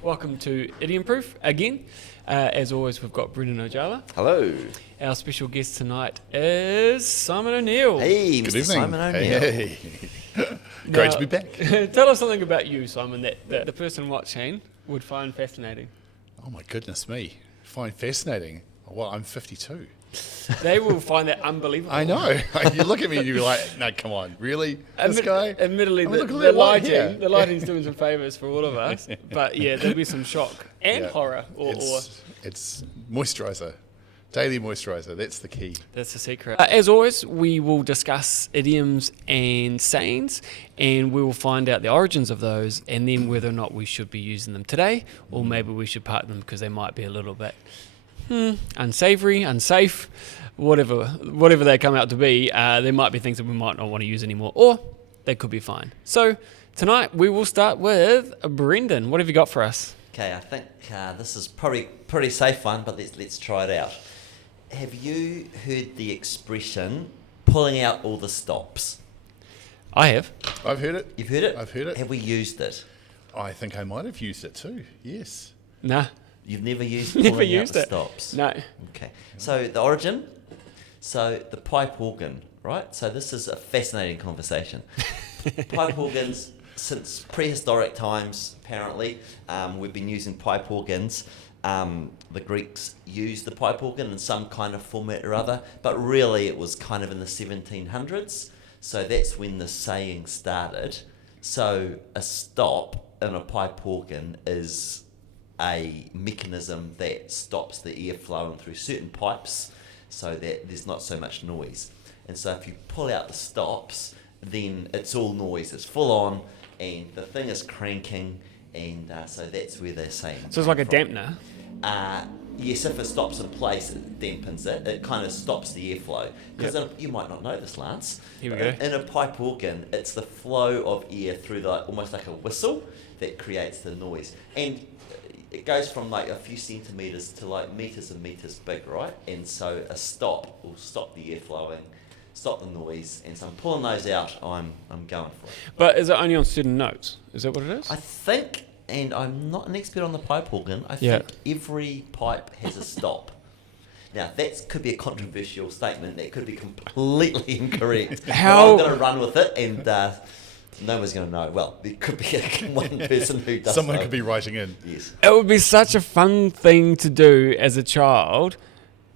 Welcome to Idiom Proof again. As always, we've got Brendan Ojala. Hello. Our special guest tonight is Simon O'Neill. Hey, Good Mr. evening. Simon O'Neill. Hey. Great to be back. Tell us something about you, Simon, that the person watching would find fascinating. Oh my goodness me. Find fascinating. Well, I'm 52. They will find that unbelievable. I know. You look at me and you're like, no, come on, really? This guy? Admittedly, I mean, look at the that white hair. lighting's doing some favours for all of us. But yeah, there'll be some shock and Yeah. horror. It's moisturiser. Daily moisturiser. That's the key. That's the secret. As always, we will discuss idioms and sayings, and we will find out the origins of those, and then whether or not we should be using them today, or maybe we should park them because they might be a little bit unsavory, unsafe, whatever they come out to be. There might be things that we might not want to use anymore, or they could be fine. So tonight we will start with Brendan. What have you got for us? Okay, I think this is probably pretty safe one, but let's try it out. Have you heard the expression pulling out all the stops? I have. I've heard it. You've heard it? I've heard it. Have we used it? I think I might have used it too. Yes. Nah. You've never used Never pulling used out the it. stops? No. Okay, so the origin, so the pipe organ, right? So this is a fascinating conversation. Pipe organs, since prehistoric times, apparently, we've been using pipe organs. The Greeks used the pipe organ in some kind of format or other, but really it was kind of in the 1700s. So that's when the saying started. So a stop in a pipe organ is a mechanism that stops the air flowing through certain pipes so that there's not so much noise. And so if you pull out the stops, then it's all noise, it's full on, and the thing is cranking, and so that's where they're saying. So it's like a dampener. Yes, if it stops in place, it dampens it. It kind of stops the airflow. Because you might not know this, Lance. Here we but go. In a pipe organ, it's the flow of air through almost like a whistle that creates the noise. And it goes from like a few centimetres to like metres and metres big, right? And so a stop will stop the air flowing, stop the noise. And so I'm pulling those out. I'm going for it. But is it only on certain notes? Is that what it is? I think, and I'm not an expert on the pipe organ, I Yeah. think every pipe has a stop. Now, that could be a controversial statement. That could be completely incorrect. How- But I'm going to run with it, and no one's going to know. Well, there could be one person who does Someone know. could be writing in. Yes. It would be such a fun thing to do as a child.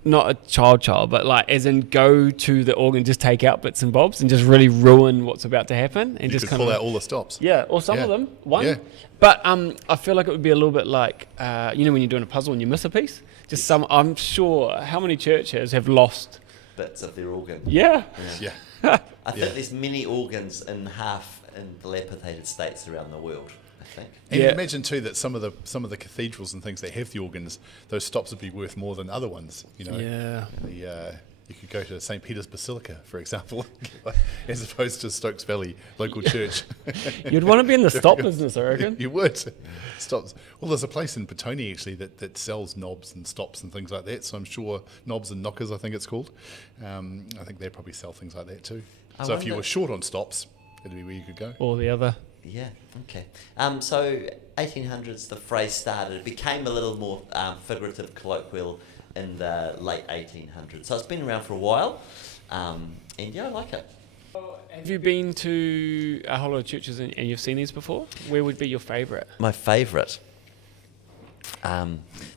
Not a child, but like as in go to the organ, just take out bits and bobs and just really ruin what's about to happen. And You just could kind pull of out all the stops. Yeah, or some of Yeah. them. One. Yeah. But I feel like it would be a little bit like, when you're doing a puzzle and you miss a piece. Just I'm sure how many churches have lost. Bits of their organ. Yeah. Yeah. I think there's many organs in half in dilapidated states around the world, I think. And Yeah. imagine too that some of the cathedrals and things that have the organs, those stops would be worth more than other ones. You know. Yeah. You could go to St. Peter's Basilica, for example, as opposed to Stokes Valley local church. You'd want to be in the stop business, I reckon. You would. Stops. Well, there's a place in Petone actually that sells knobs and stops and things like that. So I'm sure knobs and knockers, I think it's called. I think they probably sell things like that too. So if you were short on stops, it'd be where you could go. Or the other. Yeah, okay. So 1800s, the phrase started. It became a little more figurative, colloquial in the late 1800s. So it's been around for a while, and yeah, I like it. Have you been to a whole lot of churches and you've seen these before? Where would be your favourite? My favourite.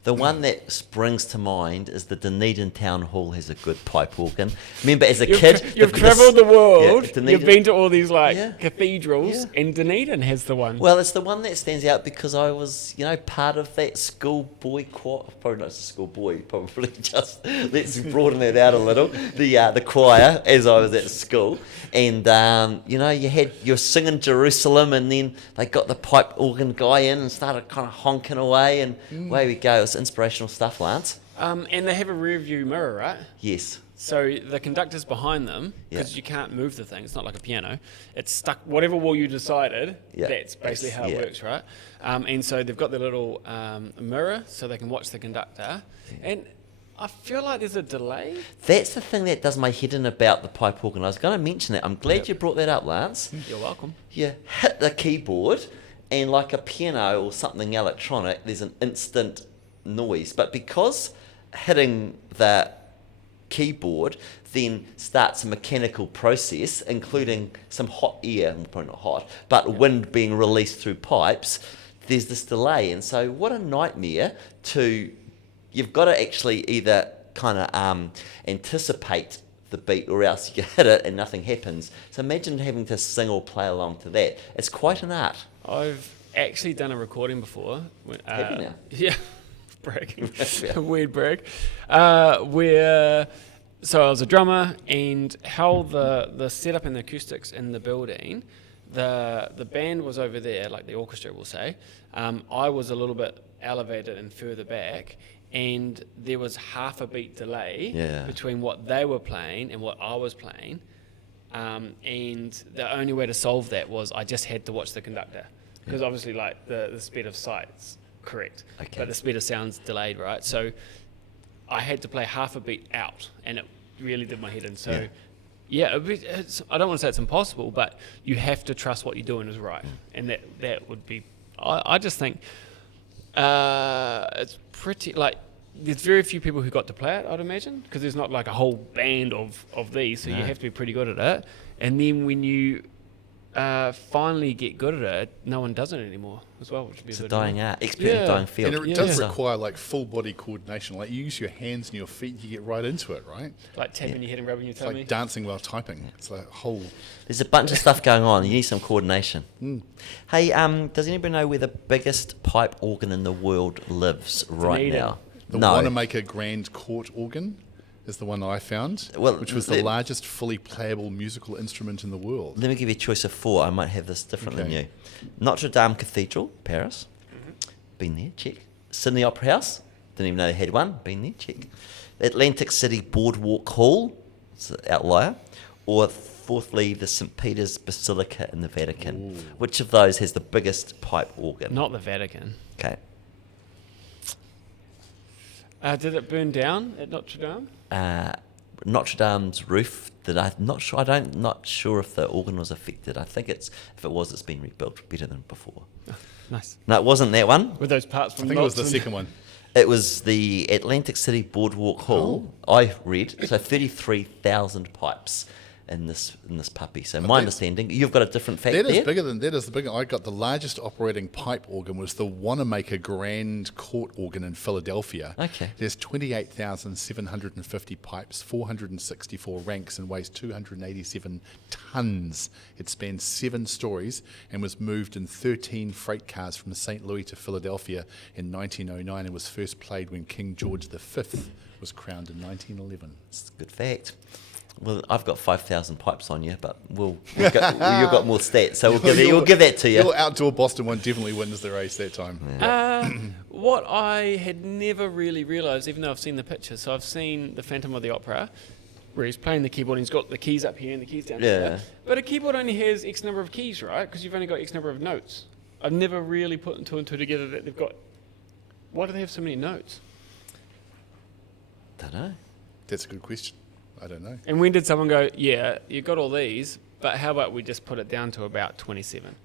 The one that springs to mind is the Dunedin Town Hall has a good pipe organ. Remember, as a kid... You've travelled the world, Yeah, Dunedin- you've been to all these Yeah. cathedrals, Yeah. and Dunedin has the one. Well, it's the one that stands out because I was, part of that schoolboy choir. Probably not a schoolboy, probably just, let's broaden that out a little. The choir as I was at school. And, you're singing Jerusalem, and then they got the pipe organ guy in and started kind of honking away, and away we go. It's inspirational stuff, Lance. And they have a rear view mirror, right? Yes. So the conductor's behind them, because you can't move the thing. It's not like a piano. It's stuck, whatever wall you decided, that's basically how it works, right? And so they've got the little mirror so they can watch the conductor. And I feel like there's a delay. That's the thing that does my head in about the pipe organ. I was going to mention that. I'm glad you brought that up, Lance. You're welcome. You hit the keyboard, And like a piano or something electronic, there's an instant noise. But because hitting the keyboard then starts a mechanical process, including some hot air, well, probably not hot, but wind being released through pipes, there's this delay. And so what a nightmare you've got to actually either kind of anticipate the beat or else you hit it and nothing happens. So imagine having to sing or play along to that. It's quite an art. I've actually done a recording before. Have you now? Yeah, brag. Weird brag. Where so I was a drummer, and how the setup and the acoustics in the building, the band was over there, like the orchestra will say. I was a little bit elevated and further back, and there was half a beat delay between what they were playing and what I was playing. And the only way to solve that was I just had to watch the conductor, because obviously like the speed of sight's correct, but the speed of sound's delayed, right? So I had to play half a beat out, and it really did my head in. So I don't want to say it's impossible, but you have to trust what you're doing is right, and that would be. I just think it's pretty like. There's very few people who got to play it, I'd imagine, because there's not like a whole band of these, so you have to be pretty good at it. And then when you finally get good at it, no one does it anymore as well, which would be it's a dying art, dying field. And it does require like full body coordination. Like you use your hands and your feet, you get right into it, right? Like tapping your head and rubbing your It's tummy. like dancing while typing. It's like a whole. There's a bunch of stuff going on. You need some coordination. Hey, does anybody know where the biggest pipe organ in the world lives right now? The Wanamaker Grand Court organ is the one I found, which was the largest fully playable musical instrument in the world. Let me give you a choice of 4. I might have this different than you. Notre Dame Cathedral, Paris. Been there, check. Sydney Opera House. Didn't even know they had one. Been there, check. Atlantic City Boardwalk Hall. It's an outlier. Or fourthly, the St. Peter's Basilica in the Vatican. Ooh. Which of those has the biggest pipe organ? Not the Vatican. Okay. Did it burn down at Notre Dame? Notre Dame's roof. I'm not sure if the organ was affected. I think if it was, it's been rebuilt better than before. Oh, nice. No, it wasn't that one. With those parts from I think it was the second one. It was the Atlantic City Boardwalk Hall. I read 33,000 pipes in this puppy. So my understanding, you've got a different fact there. That is bigger than that. Is the bigger. I got the largest operating pipe organ was the Wanamaker Grand Court organ in Philadelphia. Okay. There's 28,750 pipes, 464 ranks, and weighs 287 tons. It spans 7 stories and was moved in 13 freight cars from St. Louis to Philadelphia in 1909 and was first played when King George V was crowned in 1911. It's a good fact. Well, I've got 5,000 pipes on you, but you've got more stats, so we'll give that to you. Your outdoor Boston one definitely wins the race that time. What I had never really realised, even though I've seen the pictures, so I've seen the Phantom of the Opera, where he's playing the keyboard and he's got the keys up here and the keys down here. But a keyboard only has X number of keys, right? Because you've only got X number of notes. I've never really put 2 and 2 together that they've got... Why do they have so many notes? Don't know. That's a good question. I don't know. And when did someone go, yeah, you've got all these, but how about we just put it down to about 27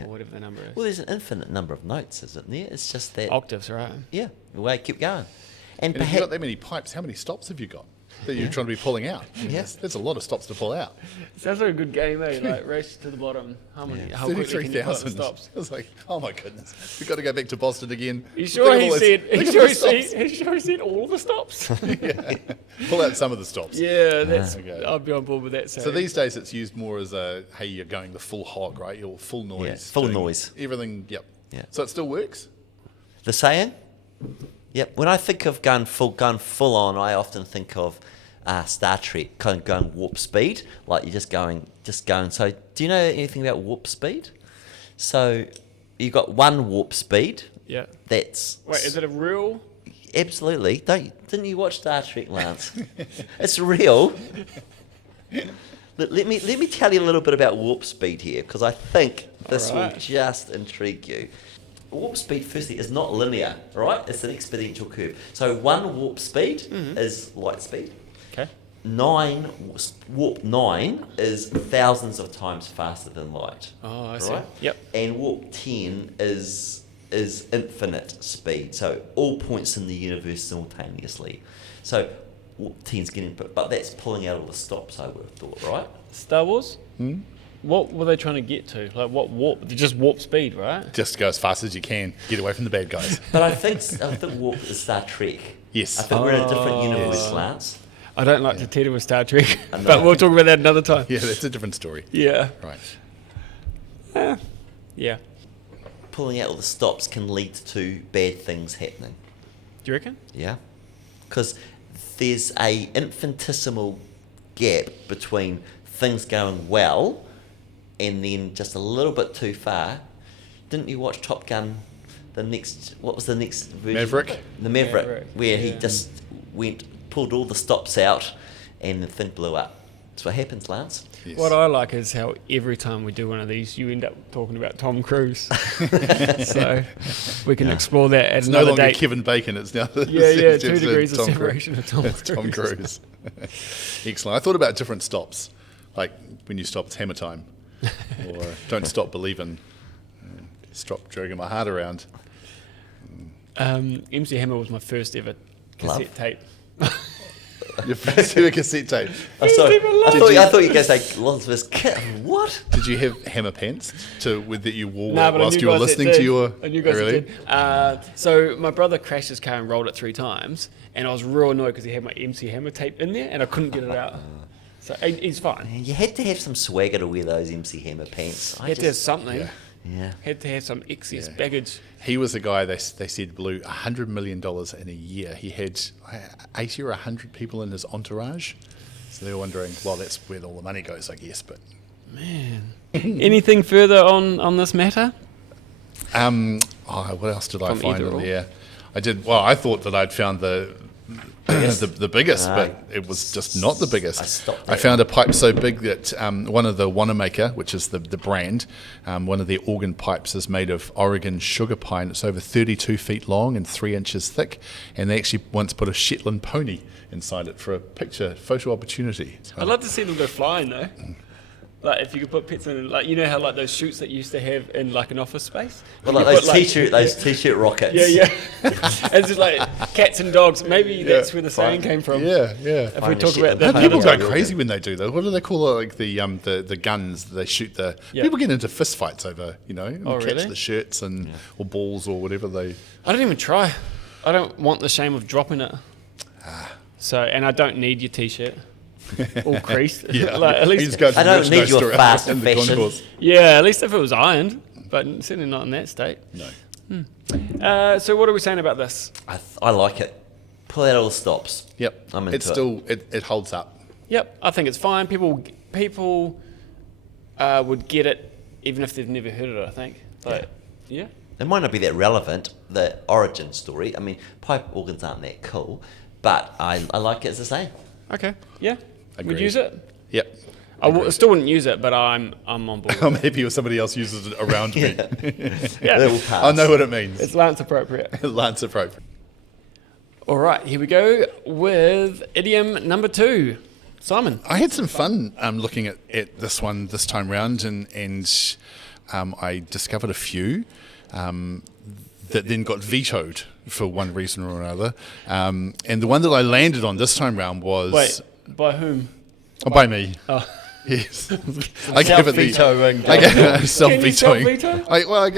or whatever the number is? Well, there's an infinite number of notes, isn't there? It's just that... Octaves, right? Yeah, well, keep going. And if you've got that many pipes, how many stops have you got that you're trying to be pulling out? Yes. There's a lot of stops to pull out. Sounds like a good game, eh? Like race to the bottom. How quickly can you put the stops? I was like, oh my goodness, we've got to go back to Boston again. You sure he said all the stops? Yeah. Pull out some of the stops. Yeah, I'd be on board with that. So these days it's used more as hey, you're going the full hog, right? You're full noise. Yeah, full noise. Everything, yep. Yeah. So it still works? The saying? Yep. When I think of going full on, I often think of Star Trek, kind of going warp speed, like you're just going. So, do you know anything about warp speed? So, you've got one warp speed. Yeah. That's. Wait, is it a real? Absolutely. Didn't you watch Star Trek, Lance? It's real. Let me tell you a little bit about warp speed here, because I think this will just intrigue you. Warp speed, firstly, is not linear, right? It's an exponential curve. So one warp speed is light speed. Okay. warp 9 is thousands of times faster than light. Oh, I see. Right? Yep. And warp 10 is infinite speed, so all points in the universe simultaneously. So warp 10's getting, but that's pulling out all the stops, I would have thought, right? Star Wars? What were they trying to get to? Like, what warp? Just warp speed, right? Just go as fast as you can. Get away from the bad guys. But I think warp is Star Trek. Yes. I think we're in a different universe, Yes. Lance. I don't like to tether with Star Trek, I know. but we'll talk about that another time. Yeah, that's a different story. Yeah. Right. Yeah. Pulling out all the stops can lead to bad things happening. Do you reckon? Yeah, because there's a infinitesimal gap between things going well and then just a little bit too far. Didn't you watch Top Gun? What was the next version? Maverick? The Maverick, Maverick, where he yeah. just pulled all the stops out and the thing blew up. That's what happens, Lance. Yes. What I like is how every time we do one of these, you end up talking about Tom Cruise. So we can explore that at It's no another longer date. Kevin Bacon. It's now Yeah, 2 it's degrees of Tom Cruise. separation of Tom It's Cruise. Tom Cruise. Excellent. I thought about different stops, like when you stop, it's hammer time, or don't stop believing, stop dragging my heart around. MC Hammer was my first ever cassette Love. tape. Your first ever cassette tape. Oh, sorry. even I thought you guys like Lance was what? Did you have hammer pants that you wore Nah, but I whilst knew you were guys that listening did. to your? I knew guys really? that did. So my brother crashed his car and rolled it 3 times, and I was real annoyed because he had my MC Hammer tape in there, and I couldn't get it out. So he's fine. Man, you had to have some swagger to wear those MC Hammer pants. He had to have something. Yeah. Yeah. Had to have some excess Yeah. baggage. He was a guy they said blew $100 million in a year. He had 80 or 100 people in his entourage. So they were wondering, well, that's where all the money goes, I guess. But Man. Anything further on this matter? what else did I From find either in or? there? I did. Well, I thought that I'd found the biggest, No. but it was just not the biggest. I stopped I there. found a pipe so big that one of the Wanamaker, which is the brand, one of their organ pipes is made of Oregon sugar pine. It's over 32 feet long and 3 inches thick, and they actually once put a Shetland pony inside it for a photo opportunity. So- I'd love to see them go flying though. Like if you could put pets in, like you know how like those shoots that you used to have in like an office space. Well, You like could those put, t-shirt rockets. Yeah. It's just like cats and dogs. Maybe that's where the saying came from. Yeah. If we Find talk a about Shetland that, pony. People go Organ. crazy when they do that. What do they call it? Like the guns they shoot the. Yeah. People get into fist fights over and Oh, catch really? the shirts or balls or whatever they. I don't even try. I don't want the shame of dropping it. So, and I don't need your t-shirt. All creased. Yeah, Like, at he least, just goes I to don't the need merchandise your store fast in the fashion. concourse. yeah, at least if it was ironed, but certainly not in that state. No. So what are we saying about this? I like it. Pull out all the stops. Yep. I'm into It's still it holds up. Yep, I think it's fine. People would get it even if they've never heard it, I think. But, yeah. It might not be that relevant, the origin story. I mean, pipe organs aren't that cool, but I like it as I say. Okay, yeah. Agreed. Would use it? Yep. Still wouldn't use it, but I'm on board. I'm happy if somebody else uses it around me. Yeah, Little parts. I know what it means. it's Lance appropriate. Lance appropriate. All right, here we go with idiom number 2. Simon. I had some fun looking at this one this time round, and I discovered a few that then got vetoed for one reason or another. And the one that I landed on this time round was Wait, by whom? by me. Oh. Yes, I gave it the. Self-vetoing. I gave it a self-vetoing. Can you self-veto? I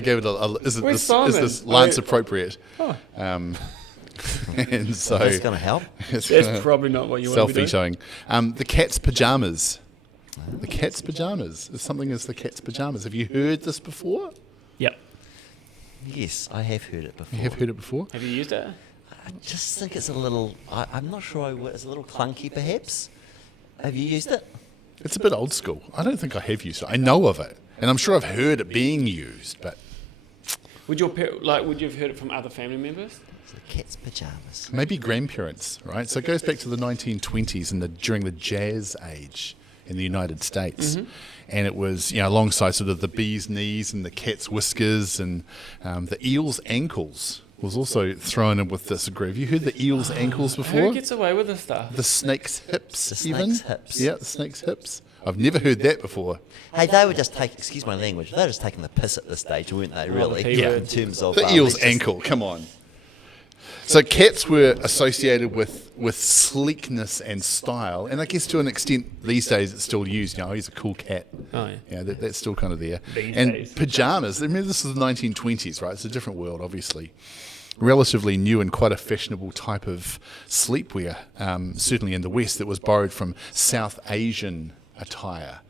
gave it a. Is Where's this Simon? Lance appropriate? Oh. And so That's going to help. it's That's probably not what you want to be doing. self-vetoing. The cat's pajamas. The cat's pajamas. There's something as the cat's pajamas. Have you heard this before? Yep. Yes, I have heard it before. You have heard it before? Have you used it? I just think it's a little. I'm not sure I would. It's a little clunky, perhaps. Have you used it? It's a bit old school. I don't think I have used it. I know of it, and I'm sure I've heard it being used, but Would you have heard it from other family members? It's the cat's pajamas. maybe grandparents, right? So it goes back to the 1920s and during the jazz age in the United States. And it was, alongside sort of the bee's knees and the cat's whiskers and the eel's ankles was also thrown in with this group. Have you heard the eel's ankles before? Who gets away with this stuff? The snake's hips, The even. snake's hips. Yeah, the snake's hips. I've never heard that before. Hey, they were just taking, excuse my language, they were just taking the piss at this stage, weren't they, really? P word. In terms of... The eel's let's just- ankle, come on. So cats were associated with sleekness and style, and I guess to an extent these days it's still used. You know, he's a cool cat. Oh, yeah. Yeah, that's still kind of there. These and days. pajamas. Remember, this is the 1920s, right? It's a different world, obviously. Relatively new and quite a fashionable type of sleepwear. Certainly in the West, that was borrowed from South Asian attire.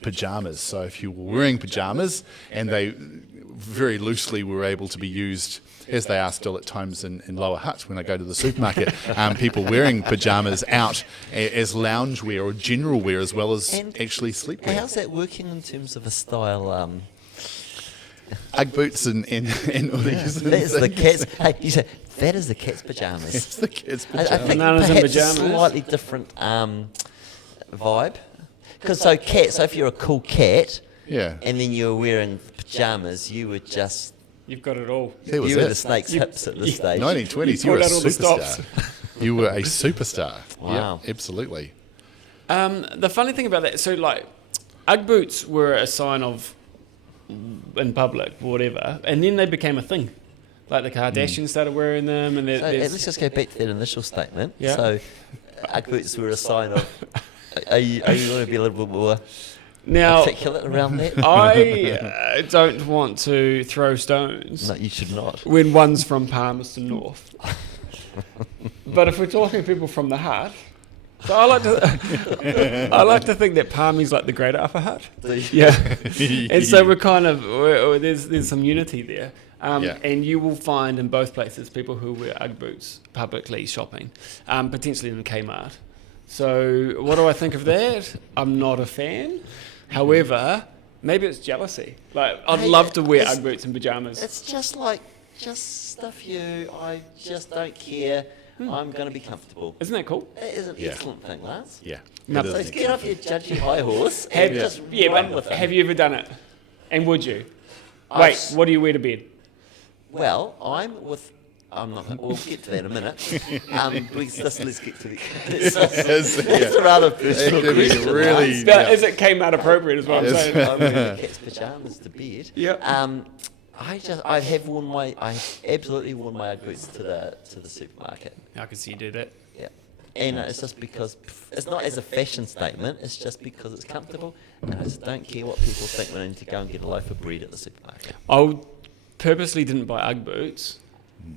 Pajamas. So if you were wearing pajamas, and they very loosely were able to be used, as they are still at times in Lower Hutt when I go to the supermarket, people wearing pajamas out as loungewear or general wear as well as And actually sleepwear. How's that working in terms of a style? Ugg boots and all these That's the cat's... Hey, you say, that is the cat's pyjamas. It's the kids' I pajamas. think Bananas and perhaps a pyjamas. slightly different vibe. Because so if you're a cool cat, Yeah. and then you were wearing pajamas, you were just... You've got it all. That was you were it. the snake's hips at this stage. 1920s, You you were a pulled out all the stops. superstar. You were a superstar. Wow. Yep, absolutely. The funny thing about that, so like, Ugg boots were a sign of in public, whatever, and then they became a thing. Like the Kardashians started wearing them, and So there's let's just go back to that initial statement. Yeah. So, Ugg boots were a sign of... Are you going to be a little bit more now. articulate around that? I don't want to throw stones No, you should not. when one's from Palmerston North. But if we're talking people from the Hutt, so I like to think that Palmy's like the greater Upper Hutt. Yeah, and so there's some unity there. Yeah. And you will find in both places people who wear Ugg boots publicly shopping, potentially in Kmart. So what do I think of that? I'm not a fan. However, maybe it's jealousy. Like I'd Hey, love to wear it's- Ugg boots and pajamas. It's just like, just stuff you. I just don't care. I'm going to be comfortable. Isn't that cool? That is an Yeah. excellent thing, Lance. Yeah. No, It is So an get off your judgy high horse Have, and just yeah, run but with it. have you ever done it? And would you? I've Wait, s- what do you wear to bed? Well, I'm not. We'll get to that in a minute. Let's get to the. It's a rather personal It could be question. really- Lance. Now, Yeah. Is it Kmart appropriate is what I'm Yes. saying? I wear the cat's pajamas to bed. Yeah. I have absolutely worn my Ugg boots to the supermarket. I can see you do that. Yeah. And it's just because it's not as a fashion statement. It's just because it's comfortable, and I just don't care what people think when I need to go and get a loaf of bread at the supermarket. I purposely didn't buy Ugg boots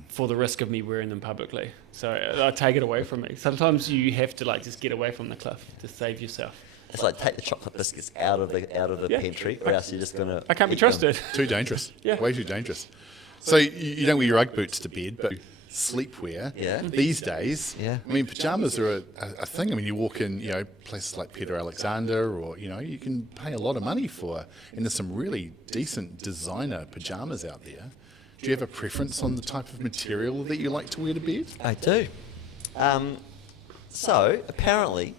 for the risk of me wearing them publicly. So I take it away from me. Sometimes you have to like just get away from the cliff to save yourself. It's like take the chocolate biscuits out of the Yeah. pantry, or else you're just gonna. I can't be eat them. trusted. Too dangerous. Yeah. Way too dangerous. So you don't wear your Ugg boots to bed, but sleepwear Yeah. these days. Yeah. I mean, pajamas are a thing. I mean, you walk in, places like Peter Alexander, or you can pay a lot of money for, and there's some really decent designer pajamas out there. Do you have a preference on the type of material that you like to wear to bed? I do. So apparently,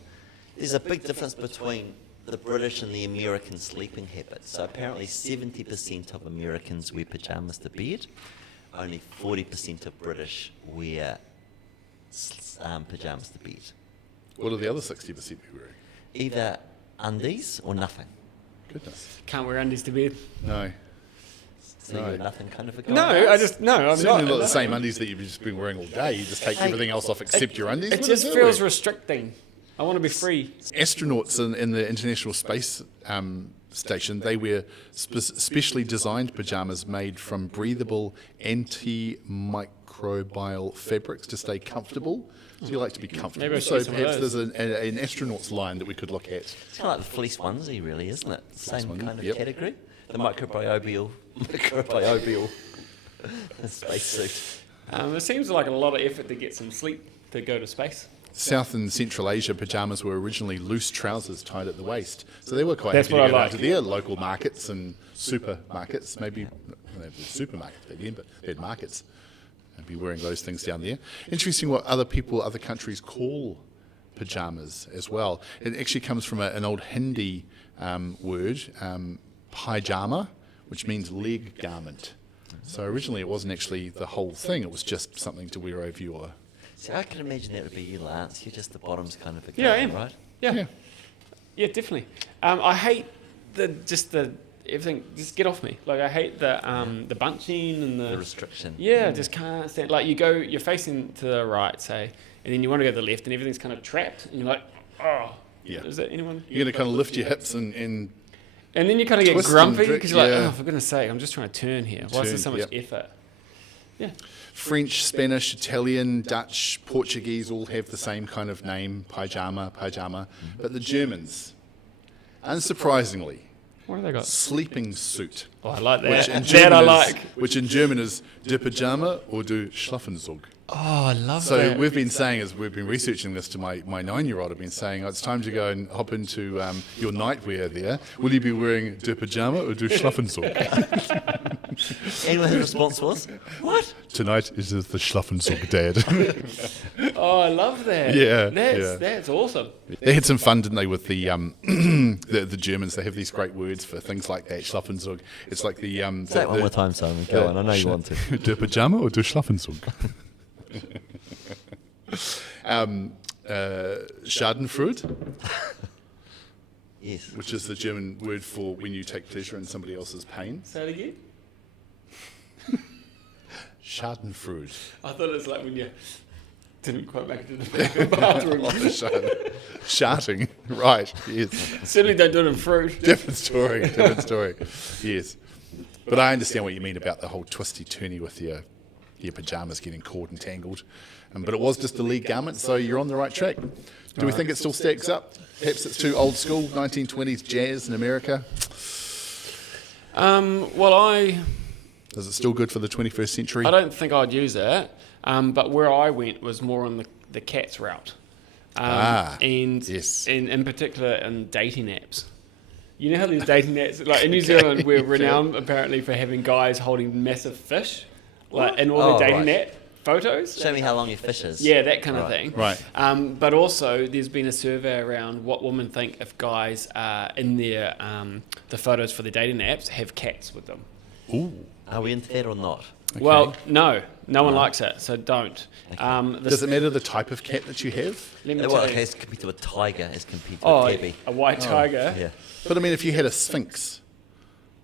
there's a big difference between the British and the American sleeping habits. So apparently, 70% of Americans wear pajamas to bed. Only 40% of British wear pajamas to bed. What are the other 60% be wearing? Either undies or nothing. Goodness. Can't wear undies to bed. No. So you're Right. nothing kind of a guy. No, I'm Certainly not. not the same undies that you've just been wearing all day. You just take Hey, everything else off except your undies. It What just does that feels mean? restricting. I want to be free. Astronauts in the International Space Station, they wear specially designed pajamas made from breathable antimicrobial fabrics to stay comfortable. So you like to be comfortable. Maybe I should So get some of perhaps those. there's an astronaut's line that we could look at. It's kind of like the fleece onesie, really, isn't it? Same onesie, kind of yep. category. The microbial spacesuit. It seems like a lot of effort to get some sleep to go to space. South and Central Asia pajamas were originally loose trousers tied at the waist. So they were quite That's happy to what go I down like. to their local markets and supermarkets. Maybe they had supermarkets back then, but they had markets. And be wearing those things down there. Interesting what other countries call pajamas as well. It actually comes from an old Hindi word, pyjama, which means leg garment. So originally it wasn't actually the whole thing, it was just something to wear over your... See, I can imagine that would be you, Lance. You're just the bottom's kind of a guy, Yeah, I am. right? Yeah, yeah, definitely. I hate the everything. Just get off me. Like I hate the bunching and The restriction. Yeah, I just can't stand. Like you're facing to the right, say, and then you want to go to the left, and everything's kind of trapped, and you're like, oh, Yeah. Is that anyone? You're going to kind of lift your hips and then you kind of get twist and grumpy drink, because you're like, yeah. oh, for goodness sake, I'm just trying to turn here. Why is there so much effort? Yeah. French, Spanish, Italian, Dutch, Portuguese all have the same kind of name, pajama. But the Germans, unsurprisingly, What have they got? sleeping suit. Oh, I like that. Which in That German I is, like. Which in German is de pajama or de Schlafenzug. Oh, I love So that. we've been saying, as we've been researching this to my 9-year-old, I've been saying, it's time to go and hop into your nightwear there. Will you be wearing de pajama or de Schlafenzug? Anyone's response was, what? Tonight is the Schlafenzug, Dad. Oh, I love that. Yeah, That's awesome. They had some fun, didn't they, with the the Germans? They have these great words for things like that, Schlafenzug. It's like the... Say it one more time, Simon. Go on, I know you want to. De pajama or de Schlafenzug? Schadenfreude, Yes. which is the German word for when you take pleasure in somebody else's pain. Say it again. Schadenfreude. I thought it was like when you didn't quite make it to the bathroom. Sharting, right, yes. Certainly don't do it in fruit. Different story, yes. But I understand what you mean about the whole twisty-turny with your pyjamas getting caught and tangled. But it was just a lead garment, so you're on the right track. Do we think it still stacks up? Perhaps it's too old school, 1920s jazz in America? Is it still good for the 21st century? I don't think I'd use it, but where I went was more on the cats route. And yes. in particular in dating apps. You know how these dating apps, like in New Zealand, we're renowned apparently for having guys holding massive fish, like in all the dating app photos. Show me how long your fish is. Yeah, that kind of thing. Right. But also, there's been a survey around what women think if guys in their the photos for the dating apps have cats with them. Ooh. Are we into that or not? Okay. Well, no one likes it, so don't. Does it matter the type of cat that you have? Let me Well, tell okay, you. as compared to a tiger, as compared to Oh, a tabby. a white tiger. Yeah. But I mean, if you had a sphinx,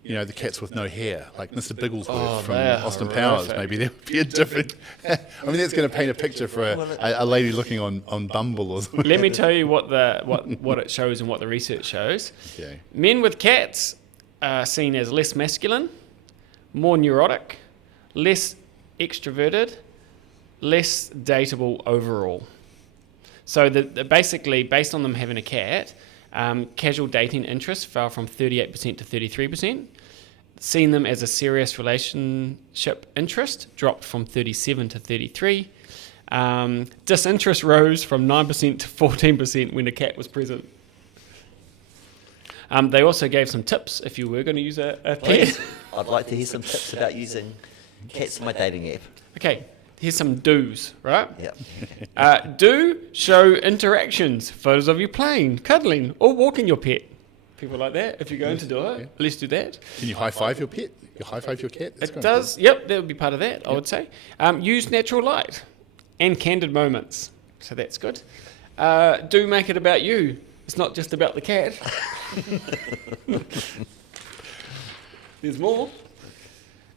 you know, the cats with no hair, like Mr. Bigglesworth from they're Austin horrific. Powers, maybe that would be a different... I mean, that's going to paint a picture for a lady looking on Bumble or something. Let me tell you what it shows and what the research shows. Okay. Men with cats are seen as less masculine, more neurotic, less extroverted, less dateable overall. So basically, based on them having a cat, casual dating interest fell from 38% to 33%. Seeing them as a serious relationship interest dropped from 37 to 33. Disinterest rose from 9% to 14% when a cat was present. They also gave some tips if you were going to use a pet. Please, I'd like to hear some tips about using cats in my dating app. Okay, here's some do's, right? Yep. Do show interactions, photos of you playing, cuddling, or walking your pet. People like that. If you're going to do it, let's do that. Can you high-five your pet? You high-five your cat? That's It kind of does. cool. Yep, that would be part of that, I would say. Use natural light and candid moments. So that's good. Do make it about you. It's not just about the cat. There's more.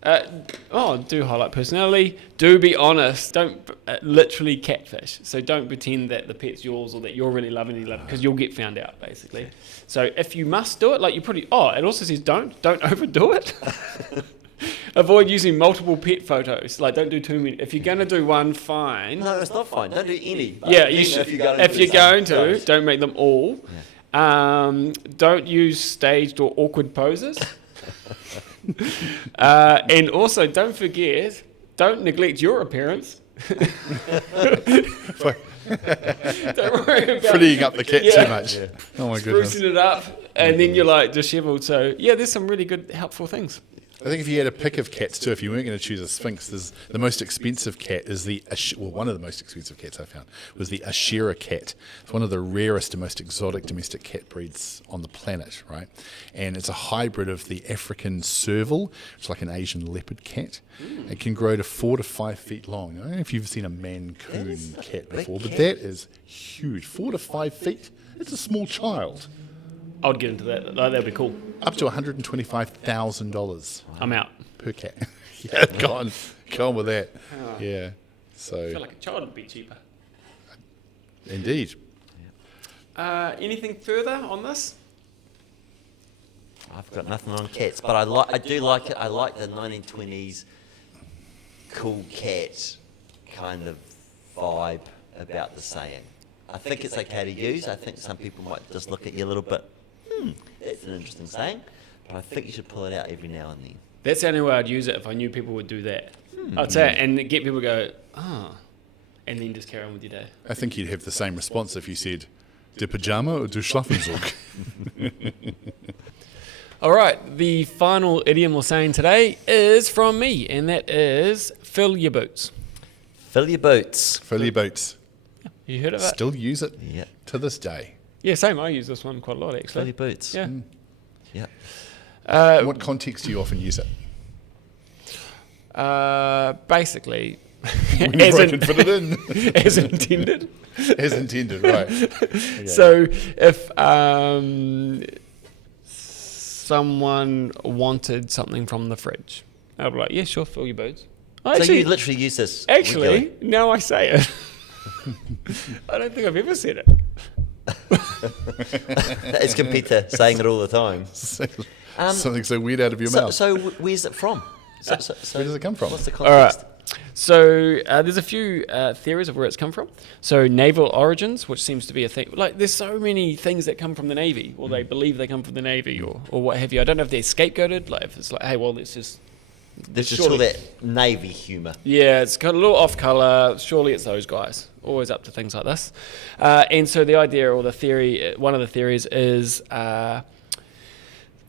Do highlight personality. Do be honest. Don't literally catfish. So don't pretend that the pet's yours or that you're really loving it because you'll get found out, basically. So if you must do it, like you it also says don't overdo it. Avoid using multiple pet photos. Like don't do too many. If you're going to do one, fine. No, it's not fine. Don't do any. But Yeah, you even should. If you're going to, Don't make them all. Don't use staged or awkward poses. And also, don't forget, don't neglect your appearance. Don't worry about Prettying up the cat Yeah. too much. Oh my goodness. sprucing it up, and then you're like disheveled. So yeah, there's some really good, helpful things. I think if you had a pick of cats too, if you weren't going to choose a Sphinx, there's the most expensive cat is one of the most expensive cats I found was the Ashera cat. It's one of the rarest and most exotic domestic cat breeds on the planet, right? And it's a hybrid of the African serval, which is like an Asian leopard cat. It can grow to 4 to 5 feet long. I don't know if you've seen a Mancoon cat before, but that is huge. 4 to 5 feet. It's a small child. I would get into that. That'd be cool. Up to $125,000 I'm out. per cat. Yeah, go on with that. Yeah. I So feel like a child would be cheaper. indeed. Anything further on this? I've got nothing on cats, but I do like it. I like the 1920s cool cat kind of vibe about the saying. I think it's okay to use. I think some people might just look at you a little bit, that's an interesting saying, but I think you should pull it out every now and then. That's the only way I'd use it if I knew people would do that. I'd say it and get people to go, and then just carry on with your day. I think you'd have the same response if you said, "De pajama or de Schlafenzoek?" All right, the final idiom or saying today is from me, and that is fill your boots. Fill your boots. Fill your boots. You heard of it? Still use it Yeah. to this day. Yeah, same. I use this one quite a lot, Fill actually. your boots. Yeah. Yeah. In what context do you often use it? Basically, When you as, can fit it in. as intended. As intended, right. Okay. So if someone wanted something from the fridge, I'd be like, yeah, sure, fill your boots. So you literally use this Actually, regularly? now I say it. I don't think I've ever said it. As compared to saying it all the time. Something so weird out of your mouth. So where's it from? So Where does it come from? What's the All right. context? So there's a few theories of where it's come from. So naval origins, which seems to be a thing. Like there's so many things that come from the Navy, or they believe they come from the Navy, or what have you. I don't know if they're scapegoated. Like if it's like, hey, well, let's just. There's just all that Navy humour. Yeah, it's got a little off colour. Surely it's those guys. Always up to things like this. And so the idea or the theory, one of the theories is that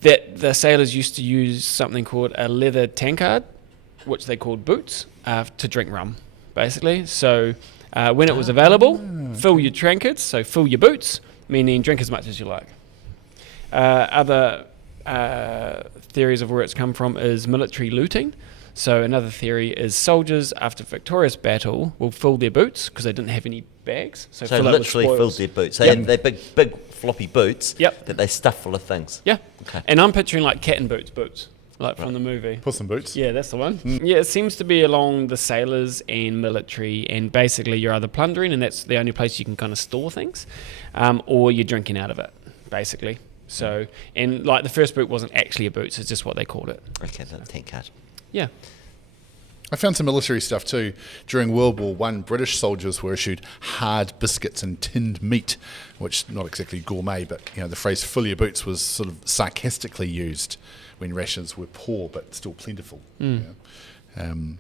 the sailors used to use something called a leather tankard, which they called boots, to drink rum, basically. So when it was available, fill your tankards, so fill your boots, meaning drink as much as you like. Other theories of where it's come from is military looting. So another theory is soldiers after victorious battle will fill their boots because they didn't have any bags. So fill it with literally spoils. filled their boots. They're big floppy boots Yep. that they stuff full of things. Yeah. Okay. And I'm picturing like cat and boots, like from the movie. Puss in Boots. Yeah, that's the one. Yeah, it seems to be along the sailors and military, and basically you're either plundering, and that's the only place you can kind of store things, or you're drinking out of it, basically. So, and like the first boot wasn't actually a boot, so it's just what they called it. Okay, the tank card. Yeah. I found some military stuff too. During World War I, British soldiers were issued hard biscuits and tinned meat, which not exactly gourmet, but the phrase "fill your boots" was sort of sarcastically used when rations were poor but still plentiful. And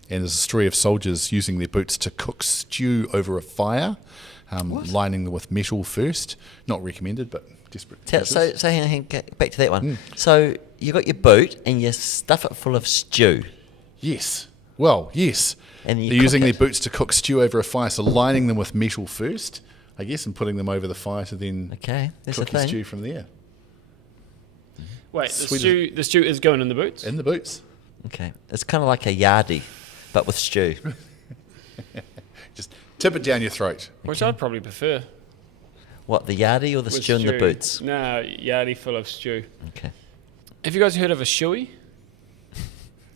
there's a story of soldiers using their boots to cook stew over a fire, lining them with metal first. Not recommended, but desperate. So hang on, back to that one. So you got your boot and you stuff it full of stew. Yes. Well, yes. And they're using their boots to cook stew over a fire, so lining them with metal first, I guess, and putting them over the fire to then that's cook the your thing. stew from there. Wait, Sweet the stew is going in the boots? In the boots. Okay, it's kind of like a yardie, but with stew. Just tip it down your throat. Which I'd probably prefer. What, the yardie or the With stew in the boots? No, yardie full of stew. Okay. Have you guys heard of a shoey?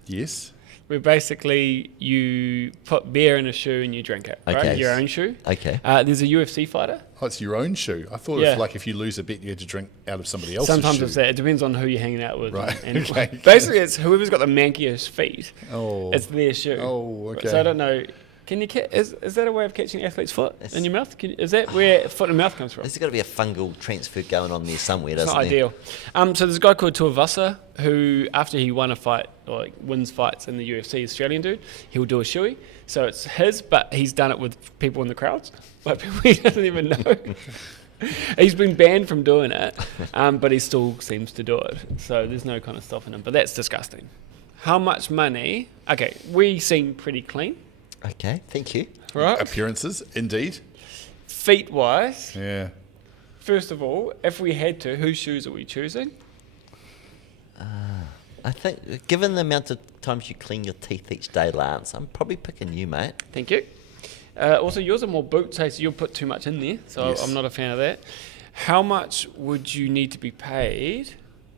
Yes. Where basically you put beer in a shoe and you drink it, right? Okay. Your own shoe. Okay. There's a UFC fighter. Oh, it's your own shoe. I thought Yeah. if, like, if you lose a bet, you had to drink out of somebody else's Sometimes shoe. it's that. It depends on who you're hanging out with. Right, And okay. basically, it's whoever's got the mankiest feet. Oh. It's their shoe. Oh, okay. So I don't know. Can you is that a way of catching an athlete's foot in your mouth? Is that where foot and mouth comes from? There's got to be a fungal transfer going on there somewhere, It's doesn't not there? ideal. So there's a guy called Tuivasa who, after he won a fight or wins fights in the UFC, Australian dude, he'll do a shoey. So it's his, but he's done it with people in the crowds, like people he doesn't even know. He's been banned from doing it, but he still seems to do it. So there's no kind of stopping him. But that's disgusting. how much money? Okay, we seem pretty clean, Okay, thank you. right? Appearances, indeed. Feet wise, Yeah. first of all, if we had to, whose shoes are we choosing? I think, given the amount of times you clean your teeth each day, Lance, I'm probably picking you, mate. Thank you. Also, yours are more boots, so you'll put too much in there, so Yes. I'm not a fan of that. How much would you need to be paid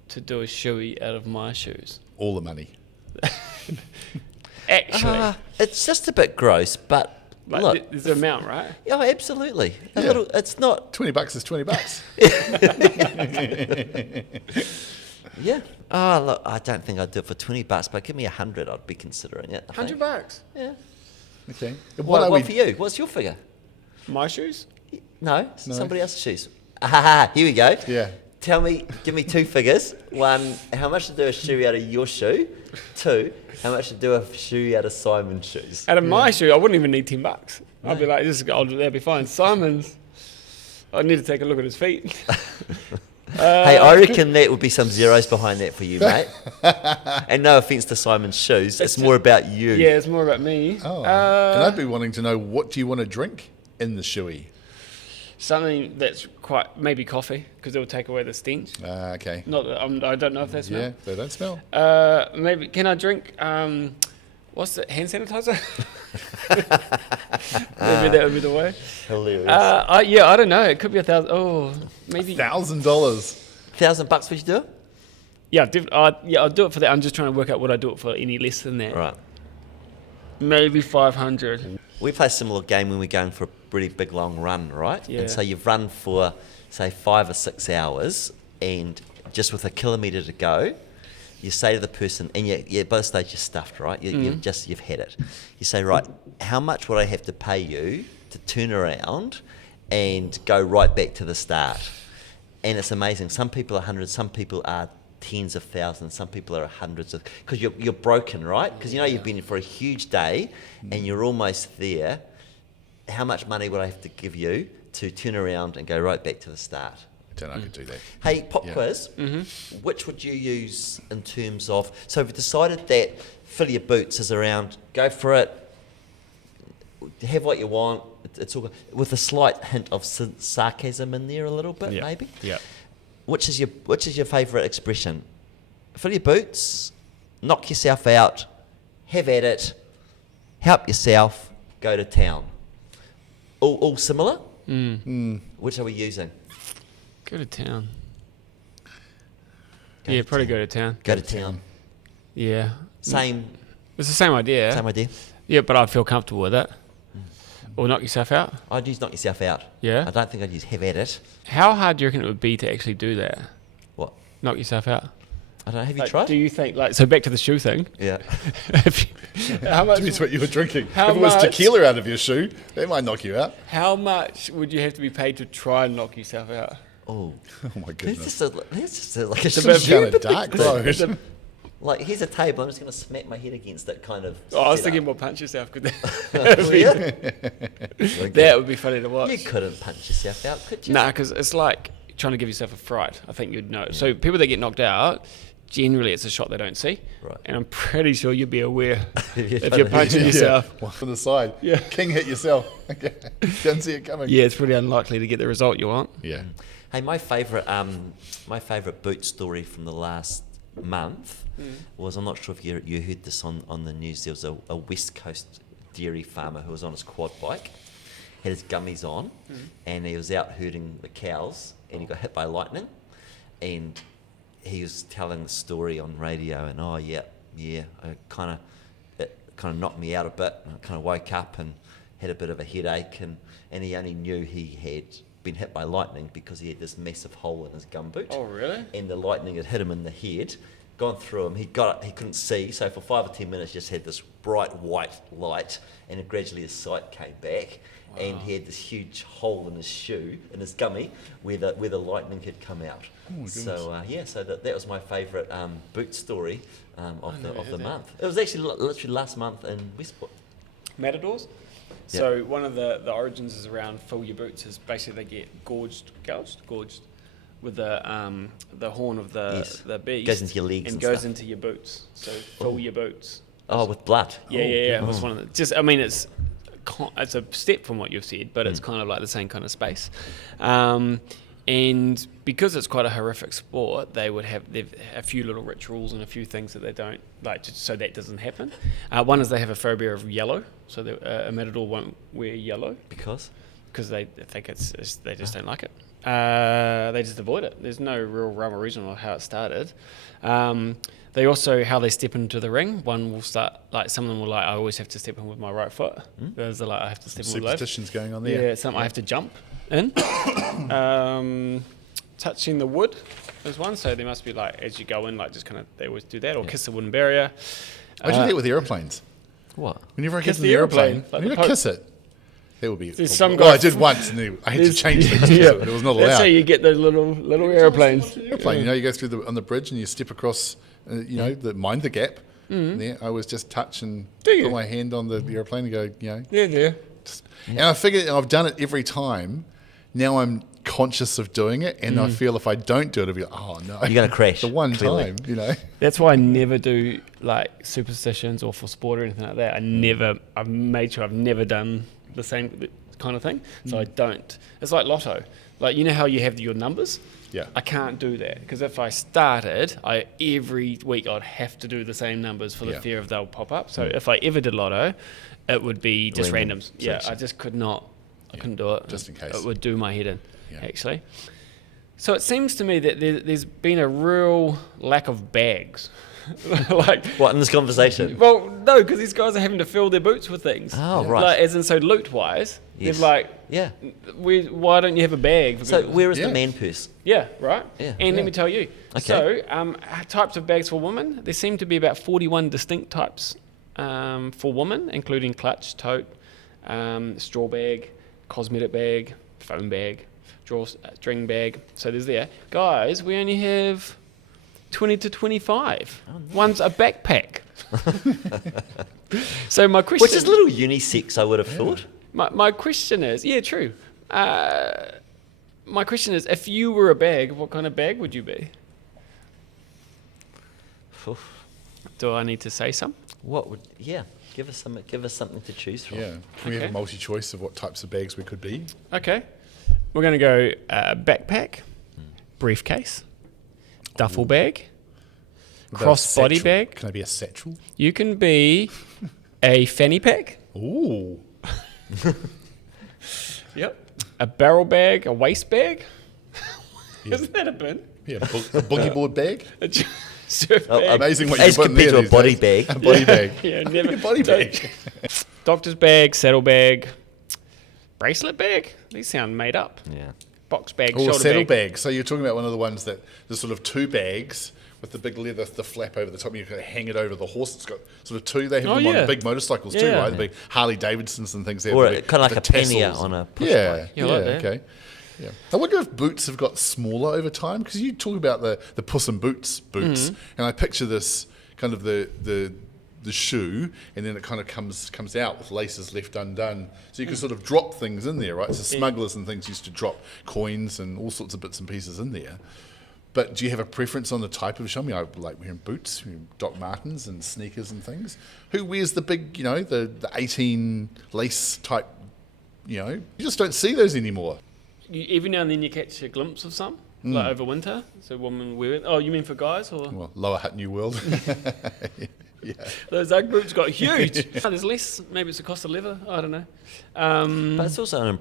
to do a shoey out of my shoes? All the money. Actually, It's just a bit gross, but like, look. there's an amount, right? Oh, absolutely. A Yeah. little. It's not. $20 is $20. Yeah. Oh, look. I don't think I'd do it for $20, but give me 100, I'd be considering it. I think. $100. Yeah. Okay. What for you? What's your figure? My shoes? No, No. somebody else's shoes. Ah, here we go. Yeah. Give me two figures. One, how much to do a shoe out of your shoe? Two, how much to do a shoe out of Simon's shoes? Out of my shoe, I wouldn't even need $10. I'd be like, that'd be fine. Simon's, I need to take a look at his feet. Hey, I reckon that would be some zeros behind that for you, mate. And no offence to Simon's shoes, it's more about you. Yeah, it's more about me. Oh. And I'd be wanting to know, what do you want to drink in the shoey? Something that's quite, maybe coffee, because it will take away the stench. Okay. Not that I don't know if that's Yeah, they don't smell. Maybe, can I drink, what's the hand sanitizer? Maybe that would be the way. Hilarious. Yeah, I don't know. It could be 1,000. Oh, maybe. $1,000. $1,000 would you do it? Yeah, I'll do it for that. I'm just trying to work out would I do it for any less than that. Right. Maybe 500. We play a similar game when we're going for a really big long run, right? Yeah. And so you've run for, say, 5 or 6 hours, and just with a kilometre to go, you say to the person, and by this stage you're stuffed, right? You've had it. You say, right, how much would I have to pay you to turn around and go right back to the start? And it's amazing. Some people are hundreds, some people are tens of thousands, some people are hundreds of, because you're broken, right? Because you've been in for a huge day and you're almost there. How much money would I have to give you to turn around and go right back to the start? I don't know I could do that. Hey, pop Yeah. quiz. Which would you use in terms of? So we've decided that fill your boots is around. Go for it. Have what you want. It's all with a slight hint of sarcasm in there, a little bit, Yeah. maybe. Yeah. Which is your favourite expression? Fill your boots. Knock yourself out. Have at it. Help yourself. Go to town. All similar. Which are we using? Go to town. Go Yeah, to probably town. go to town. Go to town. Yeah. Same It's the same idea. same idea. Yeah, but I feel comfortable with it. Or knock yourself out. I'd use knock yourself out. Yeah. I don't think I'd use have at it. How hard do you reckon it would be to actually do that? What? Knock yourself out. I don't know. Have you Like, tried? do you think, so back to the shoe thing. Yeah. How much? Depends what you were drinking. How If it was much? tequila out of your shoe, that might knock you out. How much would you have to be paid to try and knock yourself out? Oh. Oh my That's goodness. just like a It's kind stupid of dark, bro. Like, here's a table. I'm just going to smack my head against it, kind of. Oh, I was thinking more punch yourself. Could that, Yeah. that would be funny to watch. You couldn't punch yourself out, could you? Nah, because it's like trying to give yourself a fright. I think you'd know. So people that get knocked out, generally it's a shot they don't see. Right. And I'm pretty sure you'd be aware if totally. you're punching yourself. One on the side. Yeah. King hit yourself. Okay. Didn't see it coming. Yeah, it's pretty unlikely to get the result you want. Yeah. Hey, my favourite boot story from the last month was, I'm not sure if you heard this on the news, there was a West Coast dairy farmer who was on his quad bike, had his gummies on, and he was out herding the cows, and he got hit by lightning, and he was telling the story on radio, and it kind of knocked me out a bit, and I kind of woke up and had a bit of a headache, and he only knew he had been hit by lightning because he had this massive hole in his gumboot. Oh, really? And the lightning had hit him in the head, gone through him. He couldn't see, so for 5 or 10 minutes just had this bright white light, and then gradually his sight came back, and he had this huge hole in his shoe, in his gummy, where the lightning had come out. So that was my favourite boot story of the month. It was actually literally last month in Westport. Matadors. Yeah. So one of the origins is around fill your boots is basically they get gouged the horn of the beast. Goes into your legs and and goes stuff. into your boots. So fill your boots. Oh, with blood. Yeah, It was one of the, just. I mean, it's a step from what you've said, but it's kind of like the same kind of space. And because it's quite a horrific sport, they've a few little rituals and a few things that they don't like, just so that doesn't happen. One is they have a phobia of yellow, so a matador won't wear yellow Because? because they think they just don't like it. They just avoid it. There's no real rhyme or reason on how it started. They also, how they step into the ring, one will start, like some of them will I always have to step in with my right foot. There's I have to step in with left. Superstitions going on there. Yeah, something I have to jump in. Touching the wood is one, so there must be as you go in, just kind of, they always do that, or kiss the wooden barrier. I do that with airplanes. What? Whenever I Kiss get in the the airplane, airplane, whenever I kiss it, that would be. There's some well, guy I did once, and I had to change things. Yeah, It was not allowed. That's how you get those little airplanes. Airplane, you go through on the bridge and you step across, mind the gap. There, I was just touch and Do you? put my hand on the airplane and go, Yeah. And I figured I've done it every time. Now I'm conscious of doing it, and I feel if I don't do it, I'll be like, oh no, You're going to crash. the one clearly. time, That's why I never do superstitions or for sport or anything like that. I've made sure I've never done the same kind of thing, so I don't. It's like lotto. You know how you have your numbers? Yeah. I can't do that because if I started, every week I'd have to do the same numbers for the Yeah. fear of they'll pop up. So if I ever did lotto, it would be just Random randoms. Yeah, selection. I just could not. I couldn't do it. Just in case. It would do my head in, Yeah. actually. So it seems to me that there's been a real lack of bags. What, in this conversation? Well, no, because these guys are having to fill their boots with things. Oh, right. As in, so loot-wise, Yes. they're Yeah. why don't you have a bag? So where is Yeah. the man purse? Yeah, right? Yeah. And Yeah. let me tell you. Okay. So, types of bags for women, there seem to be about 41 distinct types for women, including clutch, tote, straw bag, cosmetic bag, phone bag, string bag. So there's there. Guys, we only have 20 to 25. One's a backpack. So my question... Which is a little unisex, I would have thought. My question is, yeah, true. My question is, if you were a bag, what kind of bag would you be? Oof. Do I need to say some? What would? Yeah, give us something to choose from. Yeah. Can we have Okay. a multi-choice of what types of bags we could be? Okay. We're going to go backpack, briefcase, duffel bag, What about a cross-body satchel? bag. Can I be a satchel? You can be a fanny pack. Ooh. Yep. A barrel bag, a waist bag. Isn't that a bin? Yeah, a boogie board bag. A surf Oh, bag. Amazing what you As put in compared there to a these body days. bag. A body bag. Yeah, never. A body bag. Doctor's bag, saddle bag, bracelet bag. These sound made up. Yeah. Box bag, Or shoulder saddle bag. bag. So you're talking about one of the ones that there's sort of two bags with the big leather, the flap over the top, and you can hang it over the horse. It's got sort of two. They have Oh, them yeah. on big motorcycles too, Yeah. right? The big Harley Davidsons and things. There, Or the kind of like the a pannier tassels. on a push Yeah, bike. Yeah, I like that. okay. Yeah. I wonder if boots have got smaller over time, because you talk about the Puss in Boots boots, and I picture this kind of the shoe, and then it kind of comes out with laces left undone, so you can sort of drop things in there, right? So smugglers and things used to drop coins and all sorts of bits and pieces in there. But do you have a preference on the type of shoe? I mean, I like wearing boots, Doc Martens and sneakers and things. Who wears the big, the 18 lace type, you just don't see those anymore. Every now and then you catch a glimpse of some, like over winter. So women wear it. Oh, you mean for guys? Or Well, Lower Hutt, New World. Yeah. those Ugg boots got huge. Oh, there's less. Maybe it's the cost of leather. I don't know. But it's also an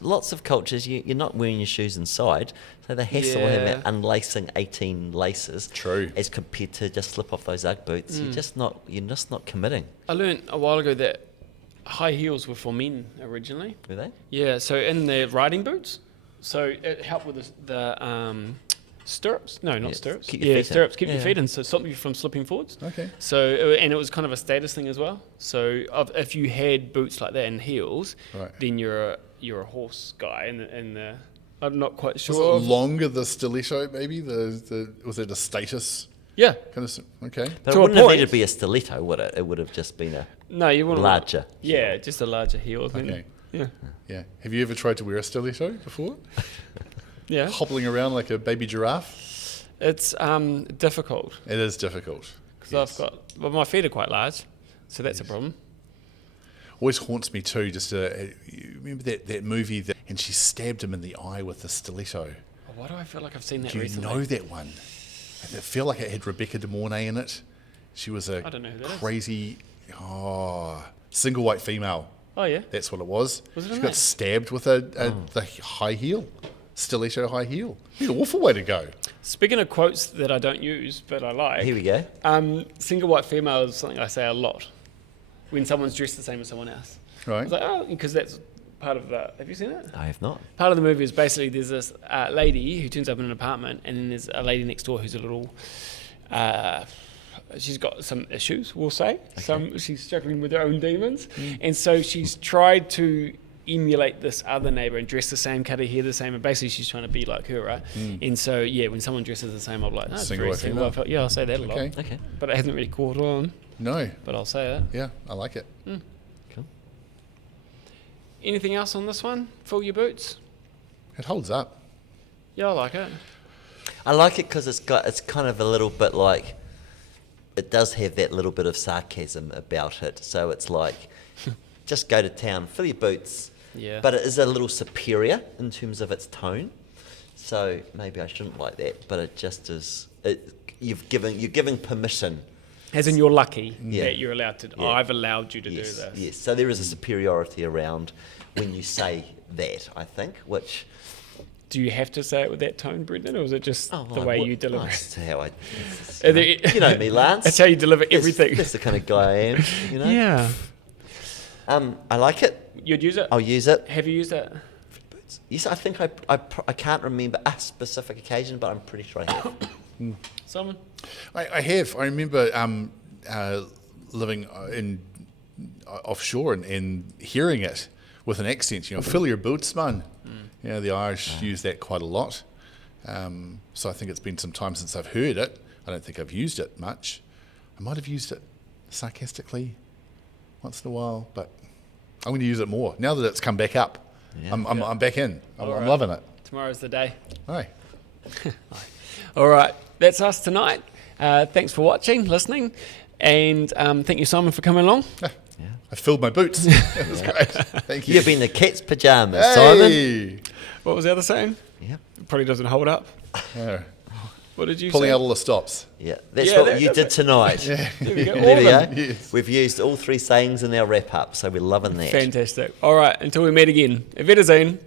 lots of cultures, you're not wearing your shoes inside, so the hassle of Yeah. unlacing 18 laces, True. as compared to just slip off those Ugg boots, you're just not committing, I learned a while ago that high heels were for men originally. were they? Yeah, so in the riding boots, so it helped with the stirrups. No, not Yeah, stirrups. keep your feet in. stirrups. Keep your Yeah. feet in, so stop you from slipping forwards. Okay. So and it was kind of a status thing as well. So if you had boots like that and heels, Right. then you're a horse guy. And the I'm not quite Was sure. it longer the stiletto, maybe? Was it a status Yeah. kind of? Okay. But To it a wouldn't have point. needed to be a stiletto, would it? It would have just been a No, you want larger. Yeah, just a larger heel. I think. Okay. Yeah. Yeah. Have you ever tried to wear a stiletto before? Yeah. hobbling around like a baby giraffe. It's difficult It is difficult. because my feet are quite large, so that's a problem. Always haunts me too. You remember that movie and she stabbed him in the eye with the stiletto. Why do I feel like I've seen that Do you recently? know that one? I feel like it had Rebecca De Mornay in it. She was a I don't know who that is. crazy, single white female. Oh yeah. That's what it was. Was it She in got that? stabbed with the high heel, stiletto high heel. It's an awful way to go. Speaking of quotes that I don't use but I like, Here we go. single white female is something I say a lot when someone's dressed the same as someone else. I Right. was like, because that's part of the. Have you seen it? I have not. Part of the movie is basically there's this lady who turns up in an apartment, and then there's a lady next door who's a little. She's got some issues, we'll say. She's struggling with her own demons, and so she's tried to emulate this other neighbor and dress the same, cut her hair the same, and basically she's trying to be like her, right? And so when someone dresses the same, I'm like, no, it's Single very white similar. female. Yeah, I'll say that a lot, Okay. but it hasn't really caught on. No. But I'll say it. Yeah, I like it. Cool. Anything else on this one? Fill your boots. It holds up. Yeah, I like it. I like it because it's kind of a little bit like, it does have that little bit of sarcasm about it. So it's like, just go to town, fill your boots. Yeah. But it is a little superior in terms of its tone. So maybe I shouldn't like that, but it just is. You're giving permission. As in, you're lucky Yeah. that you're allowed to. Yeah. I've allowed you to do Yes, this. yes. So there is a superiority around when you say that, I think, which... Do you have to say it with that tone, Brendan, or is it just the way you deliver it? That's how I... Are there- you know me, Lance. That's how you deliver everything. That's the kind of guy I am, you know? Yeah. I like it. You'd use it? I'll use it. Have you used it? Yes, I think I can't remember a specific occasion, but I'm pretty sure I have. Simon? I have. I remember living in offshore and hearing it with an accent. Fill your boots, man. The Irish use that quite a lot. So I think it's been some time since I've heard it. I don't think I've used it much. I might have used it sarcastically once in a while, but I'm going to use it more now that it's come back up. Yeah. I'm back in. I'm All right. loving it. Tomorrow's the day. Aye. All right. That's us tonight. Thanks for watching, listening, and thank you, Simon, for coming along. I filled my boots. That was great. Thank you. You've been the cat's pajamas, Simon. Hey! What was the other saying? Yeah. It probably doesn't hold up. Yeah. What did you Pulling say? out all the stops. Yeah. That's Yeah, what you did tonight. There we go. All There of we them. go. Yes. We've used all three sayings in our wrap-up, so we're loving that. Fantastic. All right. Until we meet again. Auf Wiedersehen.